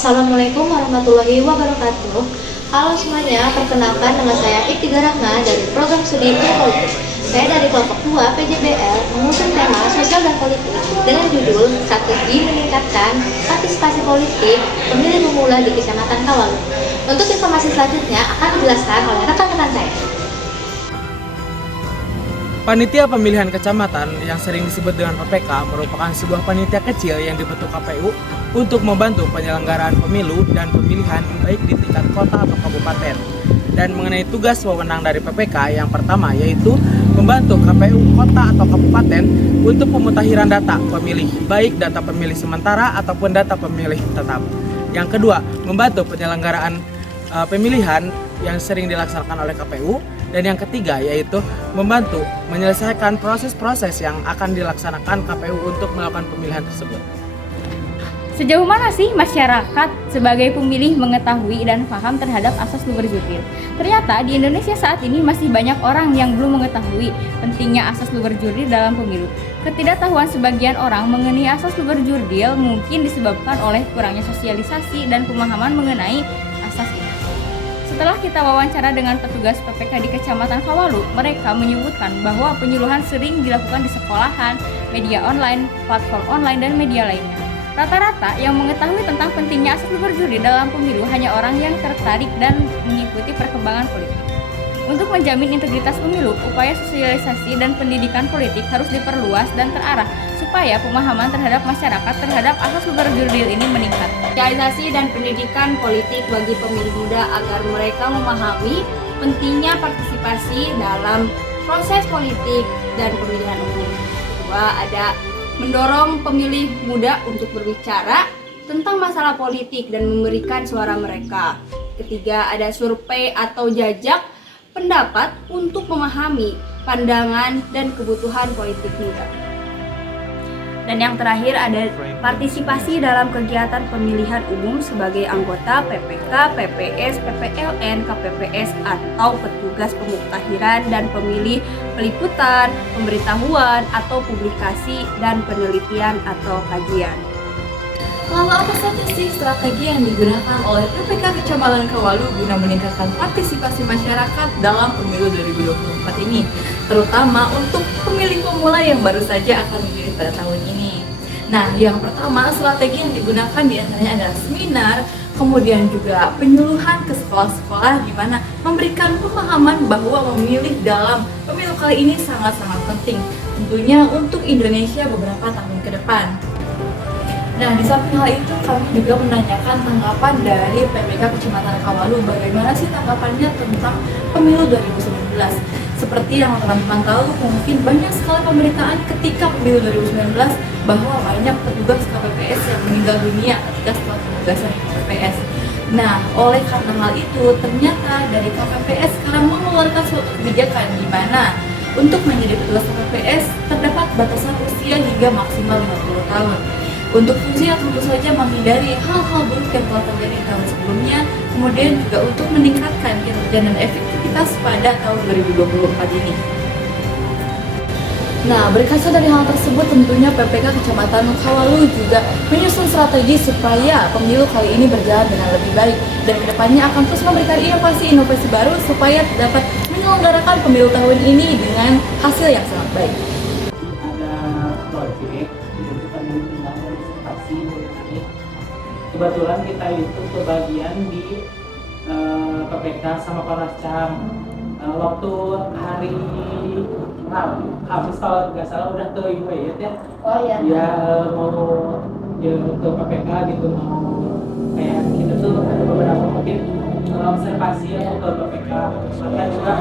Assalamualaikum warahmatullahi wabarakatuh. Halo semuanya, perkenalkan nama saya Iftigar Rahma dari program studi Ilmu Politik. Saya dari kelompok 2 PJBL mengusung tema sosial dan politik dengan judul strategi meningkatkan partisipasi politik pemilih pemula di Kecamatan Kawalu. Untuk informasi selanjutnya akan dijelaskan oleh rekan-rekan saya. Panitia Pemilihan Kecamatan yang sering disebut dengan PPK merupakan sebuah panitia kecil yang dibentuk KPU untuk membantu penyelenggaraan pemilu dan pemilihan baik di tingkat kota atau kabupaten. Dan mengenai tugas wewenang dari PPK yang pertama yaitu membantu KPU kota atau kabupaten untuk pemutakhiran data pemilih, baik data pemilih sementara ataupun data pemilih tetap. Yang kedua, membantu penyelenggaraan pemilihan yang sering dilaksanakan oleh KPU. Dan yang ketiga yaitu membantu menyelesaikan proses-proses yang akan dilaksanakan KPU untuk melakukan pemilihan tersebut. Sejauh mana sih masyarakat sebagai pemilih mengetahui dan paham terhadap asas luber jurdil? Ternyata di Indonesia saat ini masih banyak orang yang belum mengetahui pentingnya asas luber jurdil dalam pemilu. Ketidaktahuan sebagian orang mengenai asas luber jurdil mungkin disebabkan oleh kurangnya sosialisasi dan pemahaman mengenai asas ini. Setelah kita wawancara dengan petugas PPK di Kecamatan Kawalu, mereka menyebutkan bahwa penyuluhan sering dilakukan di sekolahan, media online, platform online, dan media lainnya. Rata-rata yang mengetahui tentang pentingnya asas luber jurdil dalam pemilu hanya orang yang tertarik dan mengikuti perkembangan politik. Untuk menjamin integritas pemilu, upaya sosialisasi dan pendidikan politik harus diperluas dan terarah supaya pemahaman terhadap masyarakat terhadap asas luber jurdil ini meningkat. Sosialisasi dan pendidikan politik bagi pemilih muda agar mereka memahami pentingnya partisipasi dalam proses politik dan pemilihan umum. Kedua, ada mendorong pemilih muda untuk berbicara tentang masalah politik dan memberikan suara mereka. Ketiga, ada survei atau jajak pendapat untuk memahami pandangan dan kebutuhan politik muda. Dan yang terakhir ada partisipasi dalam kegiatan pemilihan umum sebagai anggota PPK, PPS, PPLN, KPPS atau petugas pemuktahiran dan pemilih peliputan, pemberitahuan atau publikasi dan penelitian atau kajian. Lalu apa saja sih strategi yang digunakan oleh PPK Kecamatan Kawalu guna meningkatkan partisipasi masyarakat dalam pemilu 2024 ini, terutama untuk pemilih pemula yang baru saja akan memilih pada tahun ini? Nah, yang pertama strategi yang digunakan diantaranya adalah seminar, kemudian juga penyuluhan ke sekolah-sekolah di mana memberikan pemahaman bahwa memilih dalam pemilu kali ini sangat-sangat penting, tentunya untuk Indonesia beberapa tahun ke depan. Nah, di samping hal itu kami juga menanyakan tanggapan dari PPK Kecamatan Kawalu, bagaimana sih tanggapannya tentang pemilu 2019. Seperti yang teman-teman tahu, mungkin banyak sekali pemberitaan ketika pemilu 2019 bahwa banyak petugas KPPS yang meninggal dunia ketika setelah penugasan di KPPS. Nah, oleh karena hal itu, ternyata dari KPPS sekarang mengeluarkan suatu kebijakan di mana untuk menjadi petugas KPPS terdapat batasan usia hingga maksimal 50 tahun. Untuk fungsinya tentu saja menghindari hal-hal buruk yang telah terjadi di tahun sebelumnya, kemudian juga untuk meningkatkan kinerja dan efektivitas pada tahun 2024 ini. Nah, berkaca dari hal tersebut, tentunya PPK Kecamatan Kawalu juga menyusun strategi supaya pemilu kali ini berjalan dengan lebih baik dan kedepannya akan terus memberikan inovasi-inovasi baru supaya dapat menyelenggarakan pemilu tahun ini dengan hasil yang sangat baik. Kebetulan kita itu kebagian di PPK sama Korascam. Waktu hari Kamis kalau nggak salah udah ke Ibu ya. Oh iya. Ya mau ya, ke PPK gitu, mau kayak kita tuh ada beberapa mungkin observasi atau ke PPK, maka juga